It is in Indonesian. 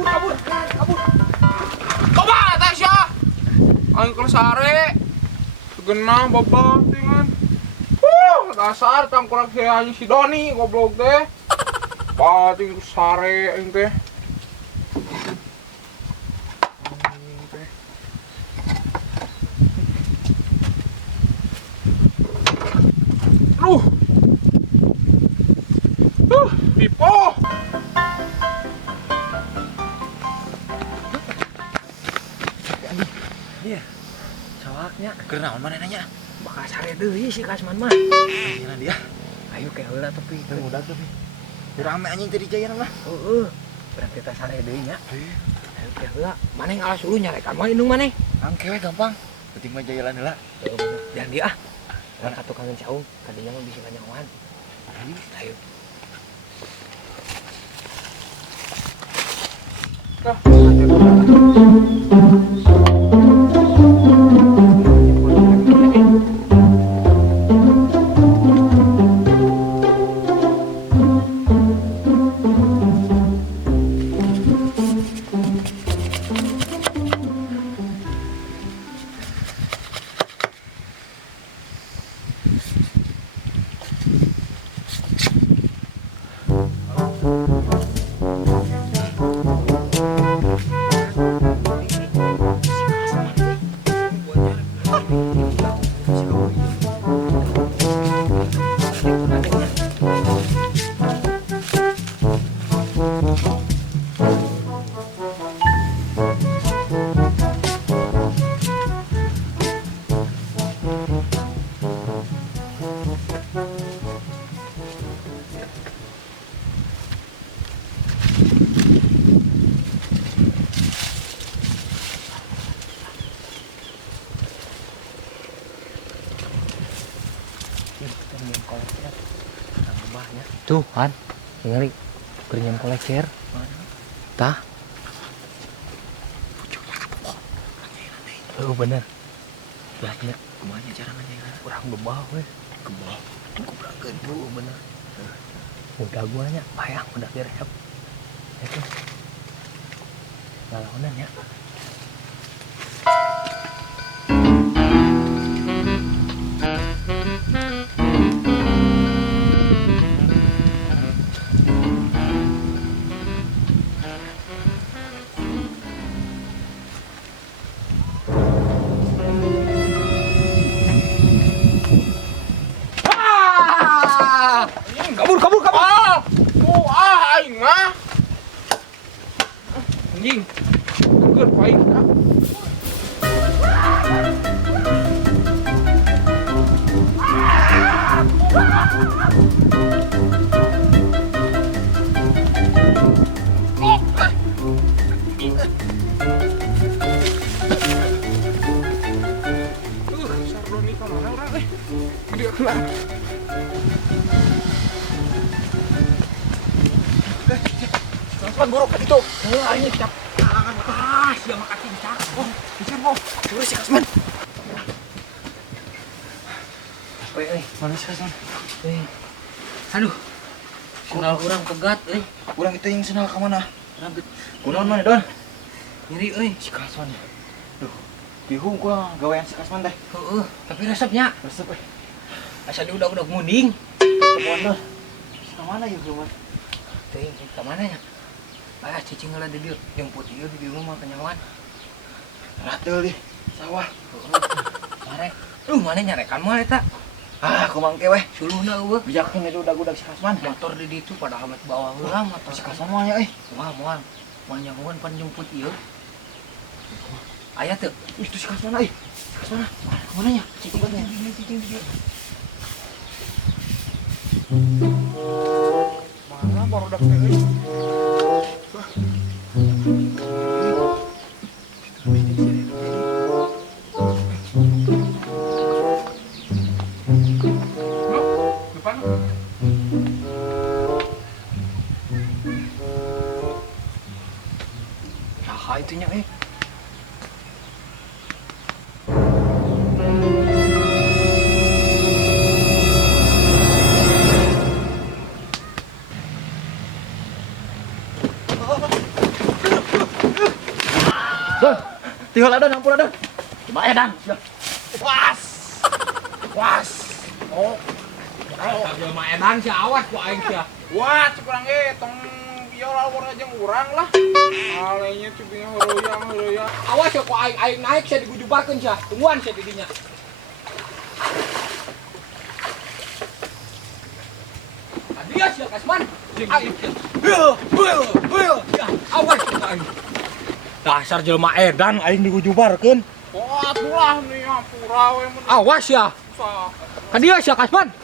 kabur. Coba Tasya. Aing ke sare. Genah babang tingan. Dasar tangkurak si Doni goblok teh. Pating sare aing teh. Pipo. Iya. Sawaknya. Keur naon maneh nanya? Bakal sare deui si Kasman mah. Ayeuna dia. Ayo ke heula tapi. Teu udah tapi. Rame anjing tadi jaya mah. Heeh. Berarti kita sare deui nya. Ayo ke heula. Maneh ngalas dulu nyarekan mah indung maneh. Angke we gampang. Penting mah jayalan heula. Heeh bener. Dan dia ah. Kan atuh kangen caung, kadinya mah bisa nyawan. Ayo. Tuh, Han. Ningali berinyam kolecer. Tah. Oh, bener. Lihatnya Kumaha cara ngajayana? kurang bebah we. Kebal. Kubrakeun. Oh, bener. Udah gua nya payah udah direhab. Itu. Ngalahonan ya. Kabur. Aing mah. Anjing. Keur paing. Sardoni ka mana urang euy? Dia kena. Cepat buruk itu. Ayo cap. Ah, sia mah kacincak. Oh, Bicar mau. Terus si Kasman. euy. Mana si Kasman? Aduh. Senal urang pegat euy. Urang itu yang senal ka mana? Rambut Kunaon mana, Don? nyeri euy. Si Kasman. Duh, bihung gua gawean si Kasman teh. Heeh, tapi resepnya Resep we. asa diudag-udag munding. Temuan dah. Ka mana ya rumah? Teuing ka mana nya? Aya cicing heula di dieu, jemput ieu di rumah kenyawan. Ratel di sawah. Mare. Mana nyarekan mah eta? Ah, kumangke weh. Suluhna eueuh. Bijakna itu udah si Kasman. Motor di ditu padahal mah bawa heula motor. Si Kasman mah nya euy. Moal. Manyahoan pan jemput ieu. Aya teu? Itu si Kasman euy. Si Kasman. Mana nya? Cicingnya. Mana baru dak teh euy. Depan. Saha itu nya euy? Don, tihol Don, ampun Don. Cuma edan. Was. Was. Oh. Jelema edan si awas ku aing sia. Wah, kurang tong biar lawan aja urang lah. Alenya cubingnya heureuyang. Awas ya ku aing naik sia digujubarkeun sia. Tungguan sia di dinya. Dia sia Kasman. Awas kita aing. Dasar jelema edan aing digujubarkeun. Oh, atulah nih pura we mun Awas ya. usah. Hadiah sia Kasman.